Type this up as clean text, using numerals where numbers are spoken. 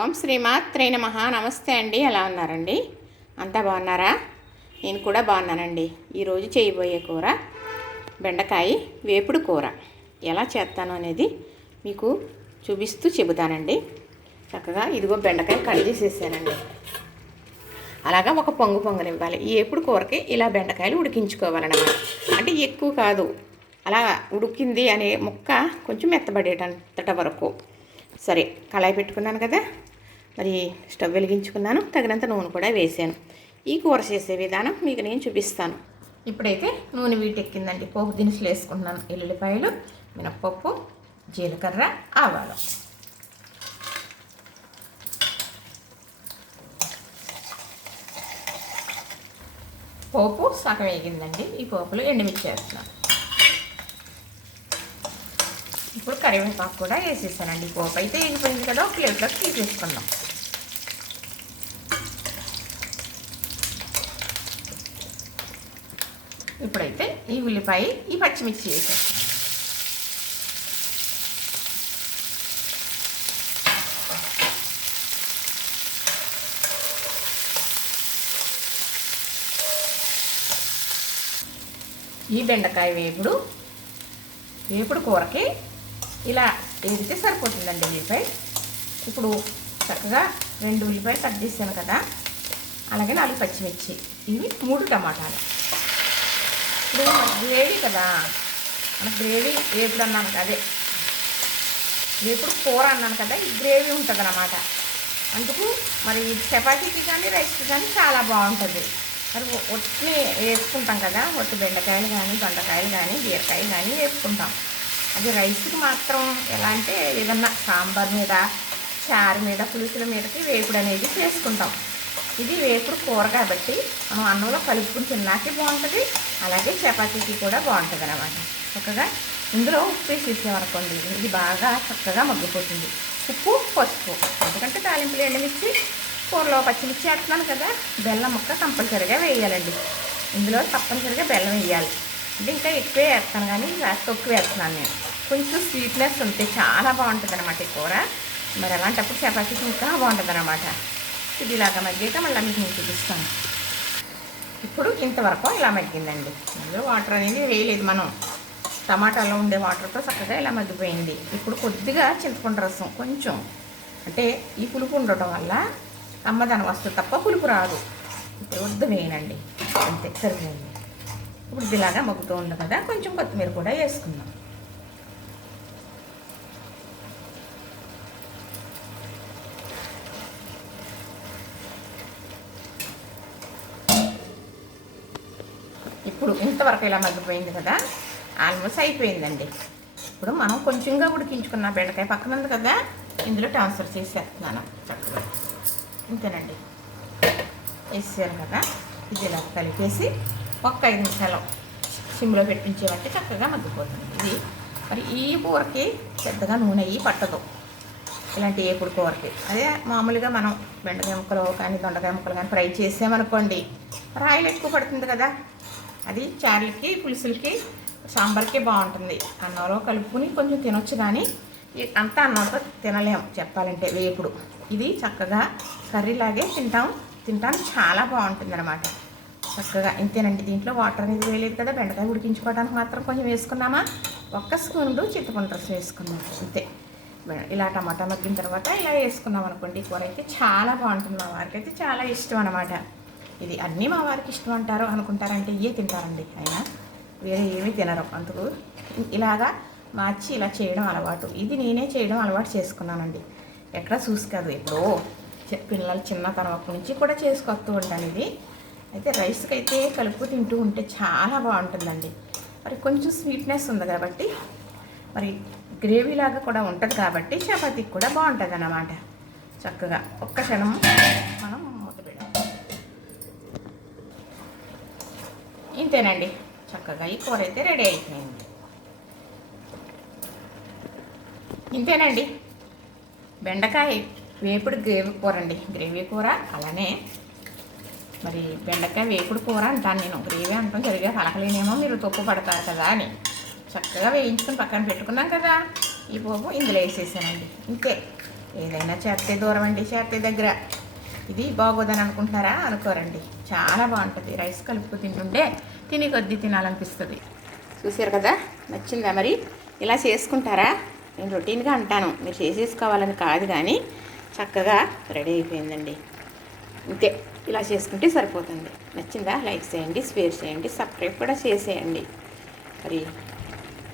ఓం శ్రీమాత్రే నమః. నమస్తే అండి, ఎలా ఉన్నారండి? అంతా బాగున్నారా? నేను కూడా బాగున్నానండి. ఈరోజు చేయబోయే కూర బెండకాయ వేపుడు కూర. ఎలా చేస్తాను అనేది మీకు చూపిస్తూ చెబుతానండి. చక్కగా ఇదిగో బెండకాయ కట్ చేసేసానండి. అలాగా ఒక పొంగనివ్వాలి. ఈ వేపుడు కూరకి ఇలా బెండకాయలు ఉడికించుకోవాలన్నమాట. అంటే ఎక్కువ కాదు, అలా ఉడికింది అనే ముక్క కొంచెం మెత్తబడేటంతట వరకు. సరే, కళాయి పెట్టుకున్నాను కదా, మరి స్టవ్ వెలిగించుకున్నాను, తగినంత నూనె కూడా వేసాను. ఈ కూర చేసే విధానం మీకు నేను చూపిస్తాను. ఇప్పుడైతే నూనె వీటెక్కిందండి. పోపు దినుసులు వేసుకుంటున్నాను. ఎల్లుల్లిపాయలు, మినప్పప్పు, జీలకర్ర, ఆవాలు. పోపు సగం వేగిందండి. ఈ పోపులో ఎండుమిర్చి వేస్తున్నాను. ఇప్పుడు కరివేపాకు కూడా వేసేసానండి. పోపు అయితే వేగిపోయింది కదా, ఒక ప్లేట్లోకి తీసేసుకుందాం. ఇప్పుడైతే ఈ ఉల్లిపాయ, ఈ పచ్చిమిర్చి వేసేస్తాను. ఈ బెండకాయ వేపుడు కూరకి ఇలా వేడితే సరిపోతుందండి ఉల్లిపాయ. ఇప్పుడు చక్కగా 2 ఉల్లిపాయలు కట్ చేశాను కదా, అలాగే 4 పచ్చిమిర్చి, ఇవి 3 టమాటాలు. ఇప్పుడు గ్రేవీ కదా, మనకు గ్రేవీ వేపుడు అన్నాను కదా, వేపుడు కూర అన్నాను కదా, ఈ గ్రేవీ ఉంటుంది అన్నమాట. అందుకు మరి చపాతీకి కానీ రైస్కి కానీ చాలా బాగుంటుంది. మరి ఒట్టిని వేసుకుంటాం కదా, ఒట్టి బెండకాయలు కానీ దొండకాయలు కానీ బీరకాయలు కానీ వేసుకుంటాం. అది రైస్కి మాత్రం ఎలా అంటే ఏదన్నా సాంబార్ మీద, చారు మీద, పులుసుల మీదకి వేపుడు అనేది చేసుకుంటాం. ఇది వేపుడు కూర కాబట్టి మనం అన్నంలో కలుపుకుని తిన్నాకే బాగుంటుంది, అలాగే చపాతీకి కూడా బాగుంటుంది అన్నమాట. చక్కగా ఇందులో ఉప్పు వేసేసామనుకోండి, ఇది బాగా చక్కగా మగ్గిపోతుంది. ఉప్పు, పసుపు, ఎందుకంటే తాలింపులు ఎండుమిర్చి, కూరలో పచ్చిమిర్చి వేస్తున్నాను కదా, బెల్లం ముక్క కంపల్సరీగా వేయాలండి. ఇందులో తప్పనిసరిగా బెల్లం వేయాలి. అంటే ఇంకా ఎక్కువే వేస్తాను, కానీ తక్కువ వేస్తున్నాను నేను. కొంచెం స్వీట్నెస్ ఉంటే చాలా బాగుంటుంది అనమాట ఈ కూర. మరి అలాంటప్పుడు చపాతీకి ఇంకా బాగుంటుంది అనమాట. ఇది ఇలాగా మగ్గాక మళ్ళీ మీకు నేను చూపిస్తాను. ఇప్పుడు ఇంతవరకు ఇలా మగ్గిందండి. ఇందులో వాటర్ అనేది వేయలేదు మనం, టమాటాలో ఉండే వాటర్తో చక్కగా ఇలా మగ్గిపోయింది. ఇప్పుడు కొద్దిగా చింతపండు రసం కొంచెం, అంటే ఈ పులుపు ఉండటం వల్ల అమ్మదనం వస్తుంది తప్ప పులుపు రాదు. ఇప్పుడు వద్దు వేయనండి, అంతే సరిపోయింది. ఇప్పుడు ఇలాగా మగ్గుతూ ఉంది కదా, కొంచెం కొత్తిమీర కూడా వేసుకుందాం. ఇప్పుడు ఇంతవరకు ఇలా మగ్గిపోయింది కదా, ఆల్మోస్ట్ అయిపోయిందండి. ఇప్పుడు మనం కొంచెంగా ఉడికించుకున్న బెండకాయ పక్కన ఉంది కదా, ఇందులో ట్రాన్స్ఫర్ చేసేస్తున్నాను చక్కగా. ఇంతేనండి, వేసాను కదా, ఇది ఇలా కలిపేసి ఒక 5 నిమిషాలు సిమ్లో పెట్టించేవంటే చక్కగా మగ్గిపోతుంది. ఇది మరి ఈ కూరకి పెద్దగా నూనె పట్టదు, ఇలాంటి ఏపుడు కూరకి. అదే మామూలుగా మనం బెండకాయ ముక్కలు కానీ దొండకాయ ముక్కలు కానీ ఫ్రై చేసామనుకోండి, ఆయిల్ ఎక్కువ పడుతుంది కదా, అది చారులకి, పులుసులకి, సాంబార్కి బాగుంటుంది. అన్నంలో కలుపుకుని కొంచెం తినొచ్చు, కానీ అంతా అన్నంతో తినలేము చెప్పాలంటే. వేపుడు ఇది చక్కగా కర్రీలాగే తింటానికి చాలా బాగుంటుంది అనమాట. చక్కగా ఇంతేనండి. దీంట్లో వాటర్ అనేది వేయలేదు కదా, బెండకాయ ఉడికించుకోవడానికి మాత్రం కొంచెం వేసుకున్నామా, 1 స్పూన్ చింతపండు రసం వేసుకున్నాం అంతే. ఇలా టమాటా మగ్గిన తర్వాత ఇలా వేసుకున్నాం అనుకోండి, కూర అయితే చాలా బాగుంటుంది. మా వారికి అయితే చాలా ఇష్టం అనమాట. ఇది అన్నీ మా వారికి ఇష్టం అంటారు అనుకుంటారంటే ఇవే తింటారండి, అయినా వేరే ఏమీ తినరు. అందుకు ఇలాగా మార్చి ఇలా చేయడం అలవాటు. ఇది నేనే చేయడం అలవాటు చేసుకున్నానండి, ఎక్కడ చూసి కాదు, ఎప్పుడో పిల్లలు చిన్నతనం నుంచి కూడా చేసుకొస్తూ ఉంటాను ఇది. అయితే రైస్కి అయితే కలుపు తింటూ ఉంటే చాలా బాగుంటుందండి. మరి కొంచెం స్వీట్నెస్ ఉంది కాబట్టి, మరి గ్రేవీలాగా కూడా ఉంటుంది కాబట్టి చపాతీకి కూడా బాగుంటుంది అన్నమాట. చక్కగా ఒక్క క్షణం మనం మూత పెడదాం. ఇంతేనండి, చక్కగా ఈ కూర అయితే రెడీ అయిపోయింది. ఇంతేనండి, బెండకాయ వేపుడు గ్రేవీ కూర అండి. గ్రేవీ కూర అలానే మరి బెండకాయ వేపుడు కూర అంటాను నేను, గ్రేవీ అంటాం సరిగా పలకలేనేమో మీరు తప్పు పడతారు కదా అని. చక్కగా వేయించుకొని పక్కన పెట్టుకున్నాం కదా, ఈ పోపు ఇందులో వేసేసానండి. ఇంతే, ఏదైనా చేస్తే దూరం అండి, చేస్తే దగ్గర. ఇది బాగోదని అనుకుంటున్నారా? అనుకోరండి, చాలా బాగుంటుంది. రైస్ కలుపుకు తింటుంటే తిని కొద్దీ తినాలనిపిస్తుంది. చూసారు కదా, నచ్చిందా మరి? ఇలా చేసుకుంటారా? నేను రొటీన్గా అంటాను, మీరు చేసేసుకోవాలని కాదు, కానీ చక్కగా రెడీ అయిపోయిందండి. ఇంతే, ఇలా చేసుకుంటే సరిపోతుంది. నచ్చిందా? లైక్ చేయండి, షేర్ చేయండి, సబ్స్క్రైబ్ కూడా చేసేయండి. మరి